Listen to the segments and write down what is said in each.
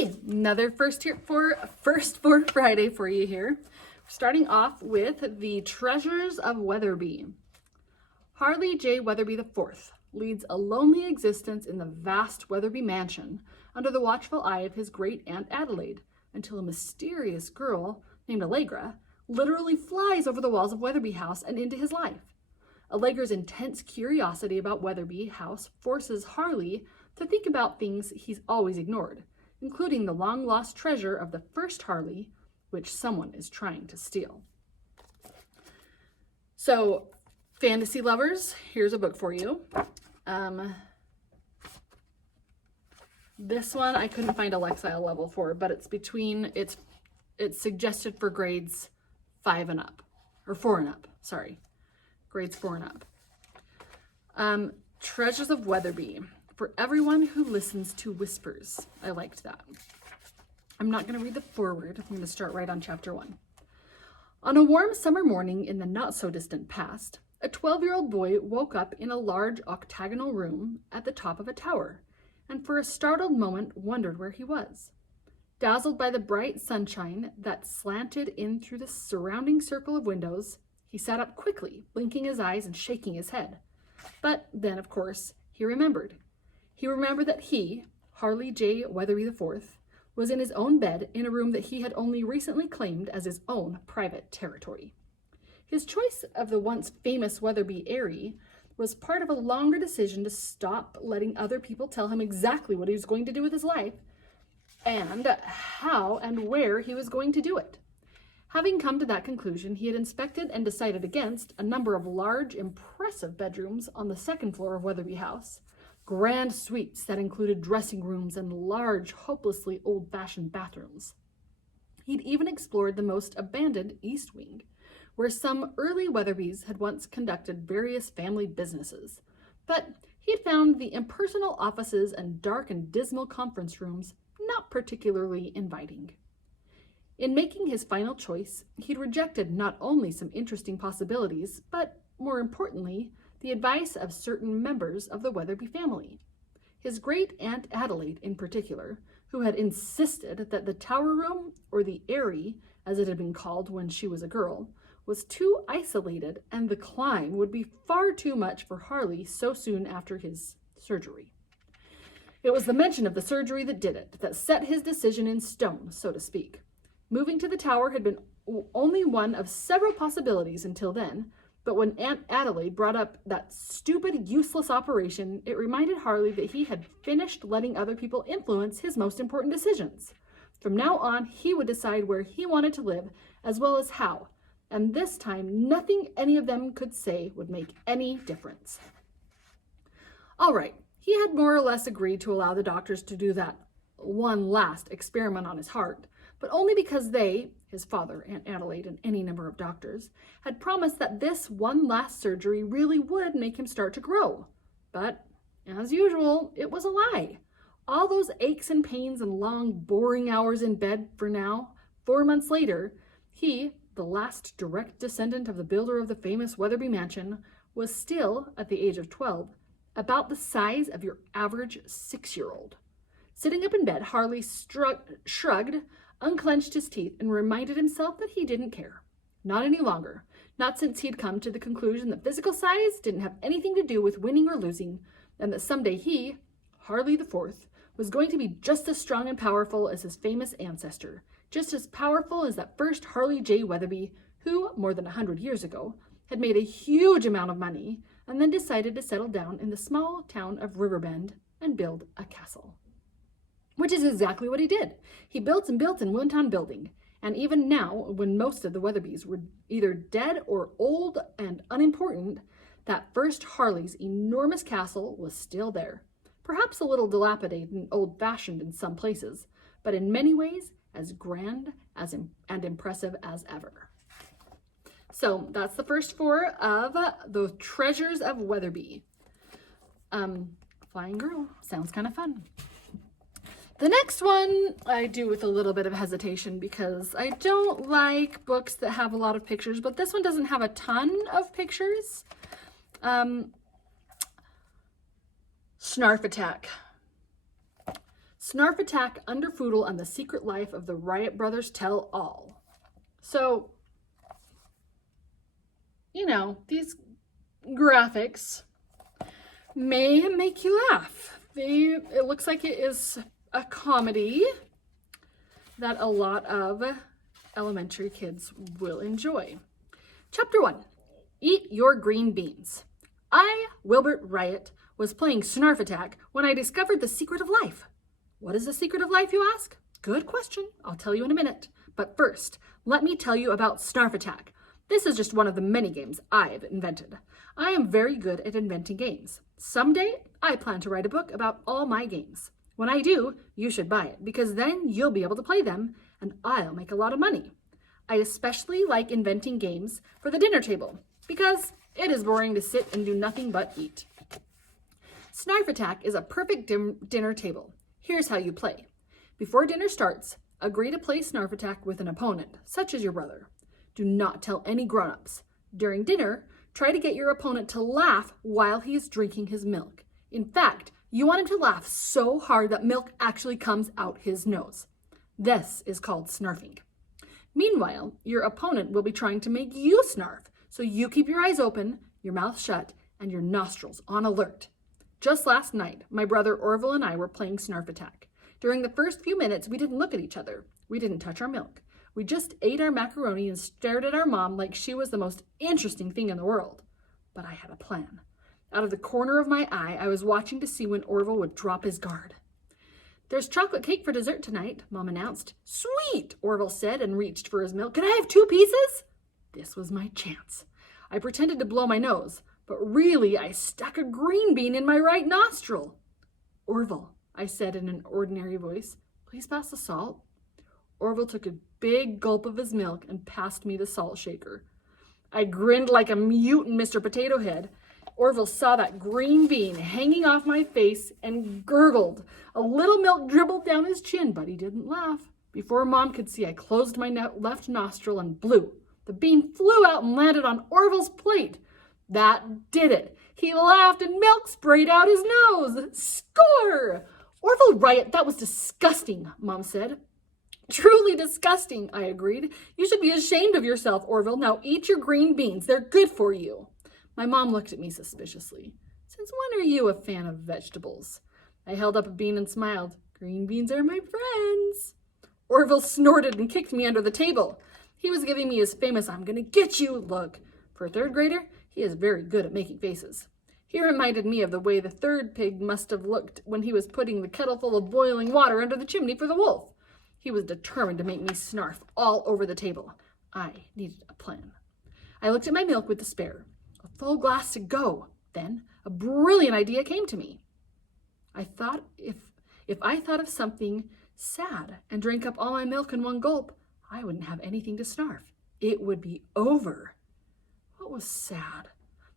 Okay, another first for Friday for you here. Starting off with the Treasures of Weatherby. Harley J. Weatherby IV leads a lonely existence in the vast Weatherby mansion under the watchful eye of his great Aunt Adelaide, until a mysterious girl named Allegra literally flies over the walls of Weatherby House and into his life. Allegra's intense curiosity about Weatherby House forces Harley to think about things he's always ignored, including the long-lost treasure of the first Harley, which someone is trying to steal. So, fantasy lovers, here's a book for you. This one I couldn't find a Lexile level for, but it's suggested for grades 5 and up, or 4 and up, sorry. Grades 4 and up. Treasures of Weatherby. For everyone who listens to whispers. I liked that. I'm not going to read the foreword. I'm going to start right on chapter 1. On a warm summer morning in the not-so-distant past, a 12-year-old boy woke up in a large octagonal room at the top of a tower, and for a startled moment wondered where he was. Dazzled by the bright sunshine that slanted in through the surrounding circle of windows, he sat up quickly, blinking his eyes and shaking his head. But then, of course, he remembered. He remembered that he, Harley J. Weatherby IV, was in his own bed in a room that he had only recently claimed as his own private territory. His choice of the once famous Weatherby Eyrie was part of a longer decision to stop letting other people tell him exactly what he was going to do with his life and how and where he was going to do it. Having come to that conclusion, he had inspected and decided against a number of large, impressive bedrooms on the second floor of Weatherby House, grand suites that included dressing rooms and large, hopelessly old-fashioned bathrooms. He'd even explored the most abandoned East Wing, where some early Weatherbys had once conducted various family businesses. But he had found the impersonal offices and dark and dismal conference rooms not particularly inviting. In making his final choice, he'd rejected not only some interesting possibilities, but, more importantly, the advice of certain members of the Weatherby family. His great Aunt Adelaide, in particular, who had insisted that the tower room, or the Eyrie, as it had been called when she was a girl, was too isolated and the climb would be far too much for Harley so soon after his surgery. It was the mention of the surgery that did it, that set his decision in stone, so to speak. Moving to the tower had been only one of several possibilities until then, but when Aunt Adelaide brought up that stupid, useless operation, it reminded Harley that he had finished letting other people influence his most important decisions. From now on, he would decide where he wanted to live, as well as how, and this time nothing any of them could say would make any difference. All right, he had more or less agreed to allow the doctors to do that one last experiment on his heart, but only because they, his father, Aunt Adelaide, and any number of doctors, had promised that this one last surgery really would make him start to grow. But, as usual, it was a lie. All those aches and pains and long, boring hours in bed for now, 4 months later, he, the last direct descendant of the builder of the famous Weatherby Mansion, was still, at the age of 12, about the size of your average 6-year-old. Sitting up in bed, Harley shrugged, unclenched his teeth, and reminded himself that he didn't care. Not any longer. Not since he'd come to the conclusion that physical size didn't have anything to do with winning or losing, and that someday he, Harley IV, was going to be just as strong and powerful as his famous ancestor, just as powerful as that first Harley J. Weatherby, who, more than 100 years ago, had made a huge amount of money and then decided to settle down in the small town of Riverbend and build a castle. Which is exactly what he did. He built and built and went on building. And even now, when most of the Weatherbys were either dead or old and unimportant, that first Harley's enormous castle was still there. Perhaps a little dilapidated and old-fashioned in some places, but in many ways as grand and impressive as ever. So that's the first 4 of the Treasures of Weatherby. Flying Girl sounds kind of fun. The next one I do with a little bit of hesitation because I don't like books that have a lot of pictures, but this one doesn't have a ton of pictures. Snarf Attack. Snarf Attack, Underfoodle, and the Secret Life of the Riot Brothers Tell All. So, you know, these graphics may make you laugh. It looks like it is a comedy that a lot of elementary kids will enjoy. Chapter 1, Eat Your Green Beans. I, Wilbert Riot, was playing Snarf Attack when I discovered the secret of life. What is the secret of life, you ask? Good question. I'll tell you in a minute. But first, let me tell you about Snarf Attack. This is just one of the many games I've invented. I am very good at inventing games. Someday, I plan to write a book about all my games. When I do, you should buy it, because then you'll be able to play them, and I'll make a lot of money. I especially like inventing games for the dinner table, because it is boring to sit and do nothing but eat. Snarf Attack is a perfect dinner table. Here's how you play. Before dinner starts, agree to play Snarf Attack with an opponent, such as your brother. Do not tell any grown-ups. During dinner, try to get your opponent to laugh while he is drinking his milk. In fact, you want him to laugh so hard that milk actually comes out his nose. This is called snarfing. Meanwhile, your opponent will be trying to make you snarf, so you keep your eyes open, your mouth shut, and your nostrils on alert. Just last night, my brother Orville and I were playing Snarf Attack. During the first few minutes, we didn't look at each other. We didn't touch our milk. We just ate our macaroni and stared at our mom like she was the most interesting thing in the world. But I had a plan. Out of the corner of my eye, I was watching to see when Orville would drop his guard. There's chocolate cake for dessert tonight, Mom announced. Sweet, Orville said and reached for his milk. Can I have 2 pieces? This was my chance. I pretended to blow my nose, but really I stuck a green bean in my right nostril. Orville, I said in an ordinary voice, please pass the salt. Orville took a big gulp of his milk and passed me the salt shaker. I grinned like a mutant Mr. Potato Head. Orville saw that green bean hanging off my face and gurgled. A little milk dribbled down his chin, but he didn't laugh. Before Mom could see, I closed my left nostril and blew. The bean flew out and landed on Orville's plate. That did it. He laughed and milk sprayed out his nose. Score! Orville Riot, that was disgusting, Mom said. Truly disgusting, I agreed. You should be ashamed of yourself, Orville. Now eat your green beans. They're good for you. My mom looked at me suspiciously. Since when are you a fan of vegetables? I held up a bean and smiled. Green beans are my friends. Orville snorted and kicked me under the table. He was giving me his famous I'm gonna get you look. For a 3rd grader, he is very good at making faces. He reminded me of the way the 3rd pig must have looked when he was putting the kettle full of boiling water under the chimney for the wolf. He was determined to make me snarf all over the table. I needed a plan. I looked at my milk with despair. A full glass to go. Then a brilliant idea came to me. I thought if I thought of something sad and drank up all my milk in one gulp, I wouldn't have anything to snarf. It would be over. What was sad?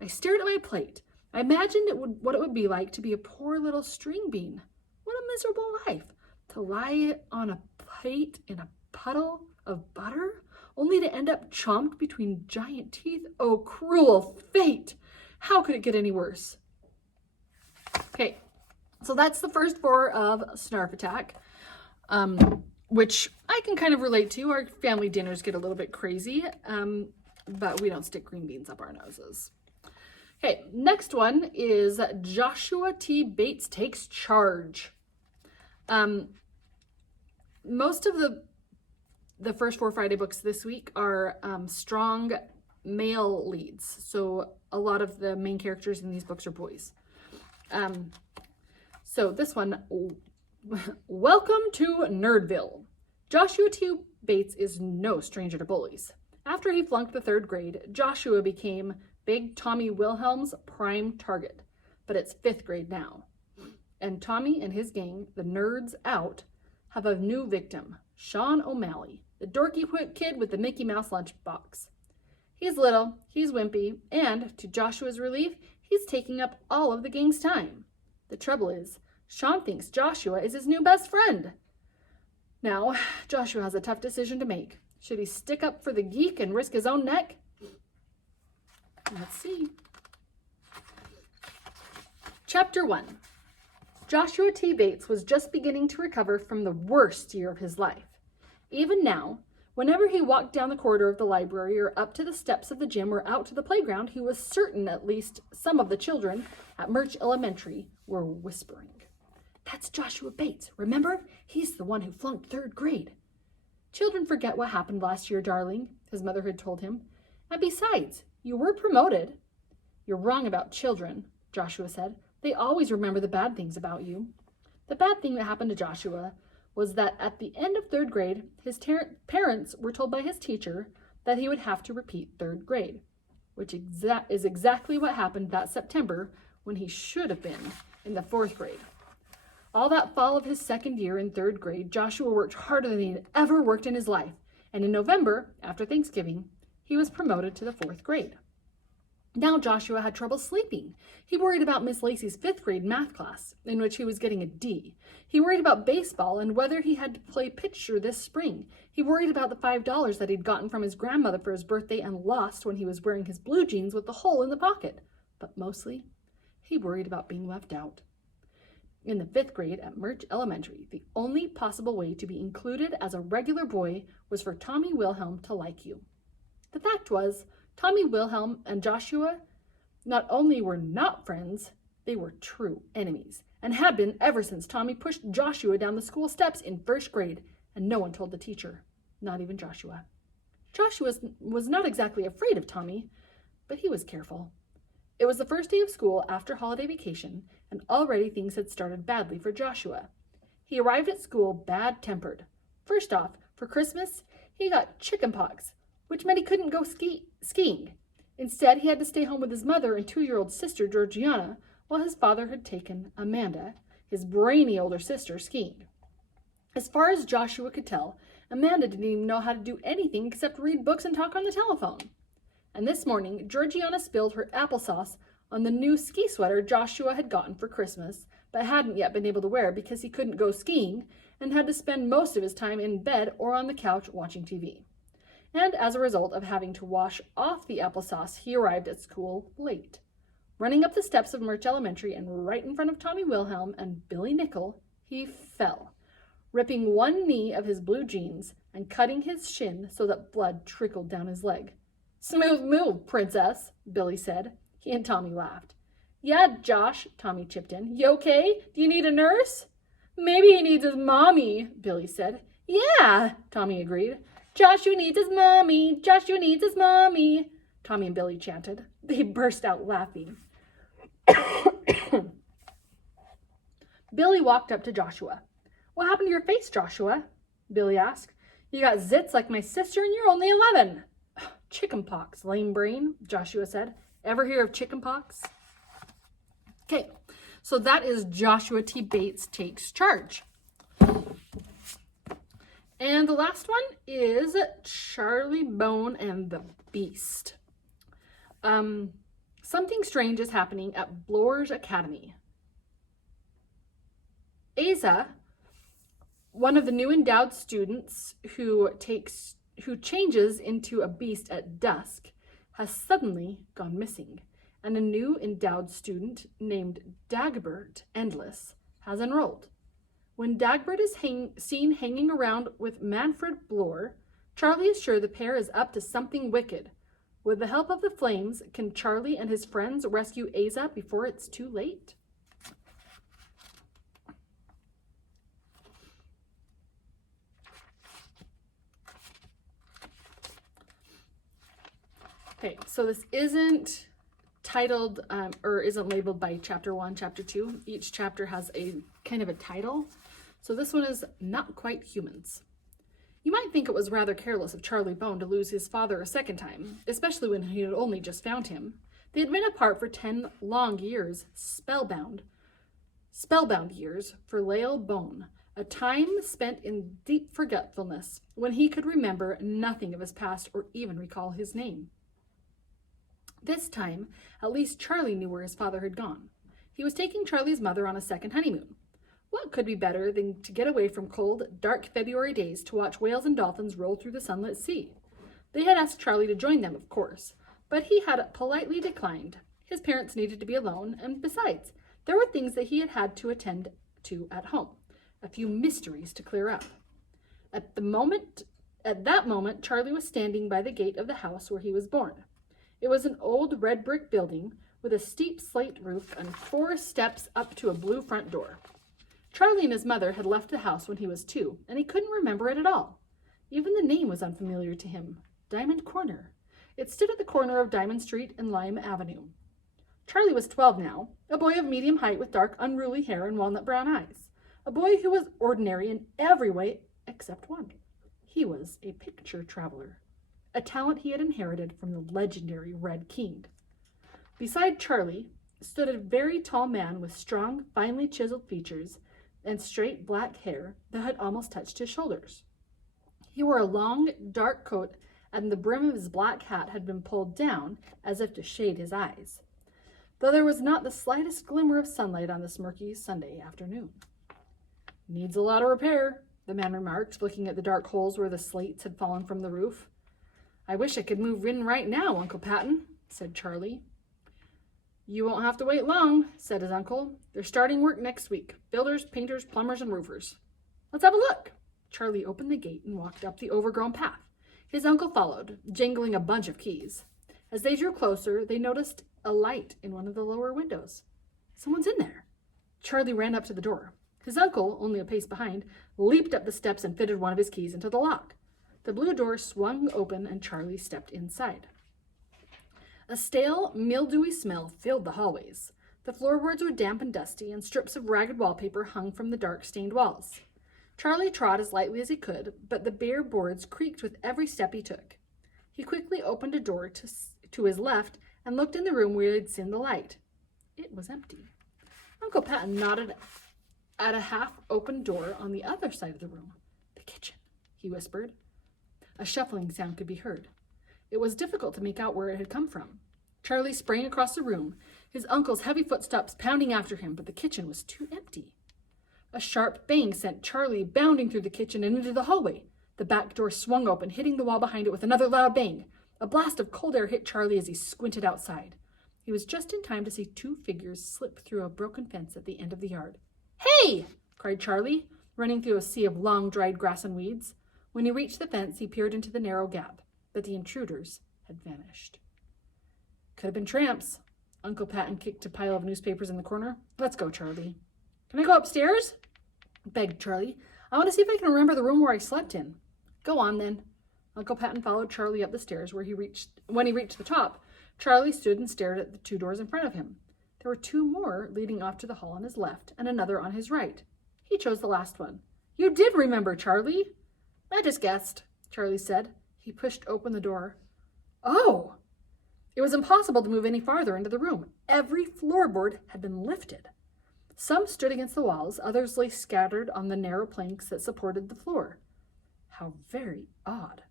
I stared at my plate. I imagined what it would be like to be a poor little string bean. What a miserable life. To lie on a plate in a puddle of butter, only to end up chomped between giant teeth. Oh, cruel fate! How could it get any worse? Okay, so that's the first 4 of Snarf Attack, which I can kind of relate to. Our family dinners get a little bit crazy, but we don't stick green beans up our noses. Okay, next one is Joshua T. Bates Takes Charge. Most of the first 4 Friday books this week are strong male leads. So a lot of the main characters in these books are boys. So this one, welcome to Nerdville. Joshua T. Bates is no stranger to bullies. After he flunked the 3rd grade, Joshua became Big Tommy Wilhelm's prime target. But it's 5th grade now. And Tommy and his gang, the Nerds Out, have a new victim, Sean O'Malley, the dorky kid with the Mickey Mouse lunchbox. He's little, he's wimpy, and, to Joshua's relief, he's taking up all of the gang's time. The trouble is, Sean thinks Joshua is his new best friend. Now, Joshua has a tough decision to make. Should he stick up for the geek and risk his own neck? Let's see. Chapter 1. Joshua T. Bates was just beginning to recover from the worst year of his life. Even now, whenever he walked down the corridor of the library or up to the steps of the gym or out to the playground, he was certain at least some of the children at Murch Elementary were whispering, "That's Joshua Bates. Remember? He's the one who flunked 3rd grade. Children forget what happened last year, darling," his mother had told him. "And besides, you were promoted." "You're wrong about children," Joshua said. "They always remember the bad things about you." The bad thing that happened to Joshua was that at the end of 3rd grade, his parents were told by his teacher that he would have to repeat 3rd grade, which is exactly what happened that September when he should have been in the 4th grade. All that fall of his 2nd year in 3rd grade, Joshua worked harder than he had ever worked in his life, and in November, after Thanksgiving, he was promoted to the 4th grade. Now Joshua had trouble sleeping. He worried about Miss Lacey's 5th grade math class, in which he was getting a D. He worried about baseball and whether he had to play pitcher this spring. He worried about the $5 that he'd gotten from his grandmother for his birthday and lost when he was wearing his blue jeans with the hole in the pocket. But mostly, he worried about being left out. In the 5th grade at Murch Elementary, the only possible way to be included as a regular boy was for Tommy Wilhelm to like you. The fact was, Tommy Wilhelm and Joshua not only were not friends, they were true enemies, and had been ever since Tommy pushed Joshua down the school steps in 1st grade, and no one told the teacher, not even Joshua. Joshua was not exactly afraid of Tommy, but he was careful. It was the first day of school after holiday vacation, and already things had started badly for Joshua. He arrived at school bad-tempered. First off, for Christmas, he got chickenpox, which meant he couldn't go skiing. Instead, he had to stay home with his mother and 2-year-old sister, Georgiana, while his father had taken Amanda, his brainy older sister, skiing. As far as Joshua could tell, Amanda didn't even know how to do anything except read books and talk on the telephone. And this morning, Georgiana spilled her applesauce on the new ski sweater Joshua had gotten for Christmas, but hadn't yet been able to wear because he couldn't go skiing and had to spend most of his time in bed or on the couch watching TV. And as a result of having to wash off the applesauce, he arrived at school late. Running up the steps of Murch Elementary and right in front of Tommy Wilhelm and Billy Nickel, he fell, ripping one knee of his blue jeans and cutting his shin so that blood trickled down his leg. "Smooth move, princess," Billy said. He and Tommy laughed. "Yeah, Josh," Tommy chipped in. "You okay? Do you need a nurse?" "Maybe he needs his mommy," Billy said. "Yeah," Tommy agreed. "Joshua needs his mommy. Joshua needs his mommy," Tommy and Billy chanted. They burst out laughing. Billy walked up to Joshua. "What happened to your face, Joshua?" Billy asked. "You got zits like my sister and you're only 11. "Chickenpox, lame brain," Joshua said. "Ever hear of chickenpox?" Okay, so that is Joshua T. Bates Takes Charge. And the last one is Charlie Bone and the Beast. Something strange is happening at Blorge Academy. Asa, one of the new endowed students who changes into a beast at dusk, has suddenly gone missing, and a new endowed student named Dagbert Endless has enrolled. When Dagbert is seen hanging around with Manfred Bloor, Charlie is sure the pair is up to something wicked. With the help of the flames, can Charlie and his friends rescue Asa before it's too late? Okay, so this isn't titled or isn't labeled by chapter 1, chapter 2. Each chapter has a kind of a title. So this one is Not Quite Humans. You might think it was rather careless of Charlie Bone to lose his father a second time, especially when he had only just found him. They had been apart for 10 long years, spellbound years for Lael Bone, a time spent in deep forgetfulness when he could remember nothing of his past or even recall his name. This time, at least Charlie knew where his father had gone. He was taking Charlie's mother on a second honeymoon. What could be better than to get away from cold, dark February days to watch whales and dolphins roll through the sunlit sea? They had asked Charlie to join them, of course, but he had politely declined. His parents needed to be alone, and besides, There were things that he had had to attend to at home, a few mysteries to clear up. At that moment, Charlie was standing by the gate of the house where he was born. It was an old red brick building with a steep slate roof and 4 steps up to a blue front door. Charlie and his mother had left the house when he was 2, and he couldn't remember it at all. Even the name was unfamiliar to him. Diamond Corner. It stood at the corner of Diamond Street and Lime Avenue. Charlie was 12 now, a boy of medium height with dark, unruly hair and walnut brown eyes. A boy who was ordinary in every way except one. He was a picture traveler, a talent he had inherited from the legendary Red King. Beside Charlie stood a very tall man with strong, finely chiseled features and straight black hair that had almost touched his shoulders. He wore a long, dark coat, and the brim of his black hat had been pulled down as if to shade his eyes, though there was not the slightest glimmer of sunlight on this murky Sunday afternoon. "Needs a lot of repair," the man remarked, looking at the dark holes where the slates had fallen from the roof. "I wish I could move in right now, Uncle Patton," said Charlie. "You won't have to wait long," said his uncle. "They're starting work next week. Builders, painters, plumbers, and roofers. Let's have a look." Charlie opened the gate and walked up the overgrown path. His uncle followed, jingling a bunch of keys. As they drew closer, they noticed a light in one of the lower windows. "Someone's in there." Charlie ran up to the door. His uncle, only a pace behind, leaped up the steps and fitted one of his keys into the lock. The blue door swung open and Charlie stepped inside. A stale, mildewy smell filled the hallways. The floorboards were damp and dusty, and strips of ragged wallpaper hung from the dark, stained walls. Charlie trod as lightly as he could, but the bare boards creaked with every step he took. He quickly opened a door to his left and looked in the room where he had seen the light. It was empty. Uncle Patton nodded at a half-open door on the other side of the room. "The kitchen," he whispered. A shuffling sound could be heard. It was difficult to make out where it had come from. Charlie sprang across the room, his uncle's heavy footsteps pounding after him, but the kitchen was too empty. A sharp bang sent Charlie bounding through the kitchen and into the hallway. The back door swung open, hitting the wall behind it with another loud bang. A blast of cold air hit Charlie as he squinted outside. He was just in time to see 2 figures slip through a broken fence at the end of the yard. "Hey!" cried Charlie, running through a sea of long, dried grass and weeds. When he reached the fence, he peered into the narrow gap, but the intruders had vanished. "Could have been tramps." Uncle Patton kicked a pile of newspapers in the corner. "Let's go, Charlie." "Can I go upstairs?" begged Charlie. "I want to see if I can remember the room where I slept in." "Go on, then." Uncle Patton followed Charlie up the stairs. When he reached the top, Charlie stood and stared at the 2 doors in front of him. There were 2 more leading off to the hall on his left and another on his right. He chose the last one. "You did remember, Charlie." "I just guessed," Charlie said. He pushed open the door. Oh! It was impossible to move any farther into the room. Every floorboard had been lifted. Some stood against the walls, others lay scattered on the narrow planks that supported the floor. How very odd.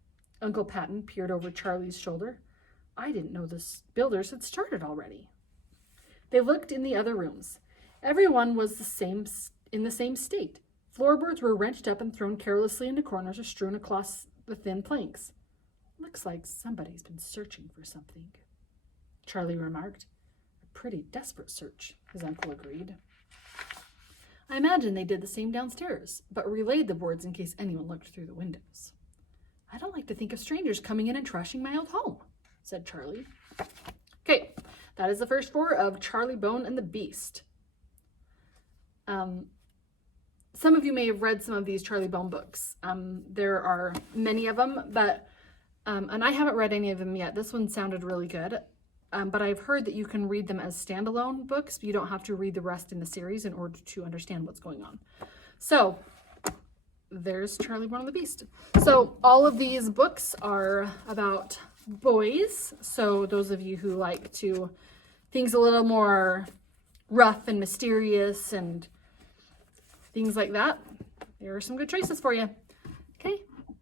Uncle Patton peered over Charlie's shoulder. "I didn't know the builders had started already." They looked in the other rooms. Everyone was in the same state. Floorboards were wrenched up and thrown carelessly into corners or strewn across the thin planks. "Looks like somebody's been searching for something," Charlie remarked. "A pretty desperate search," his uncle agreed. "I imagine they did the same downstairs, but relayed the boards in case anyone looked through the windows." "I don't like to think of strangers coming in and trashing my old home," said Charlie. Okay, that is the first 4 of Charlie Bone and the Beast. Some of you may have read some of these Charlie Bone books. There are many of them, but and I haven't read any of them yet. This one sounded really good. But I've heard that you can read them as standalone books. You don't have to read the rest in the series in order to understand what's going on. So there's Charlie Bone and the Beast. So all of these books are about boys. So those of you who like things a little more rough and mysterious and things like that, there are some good choices for you. Okay,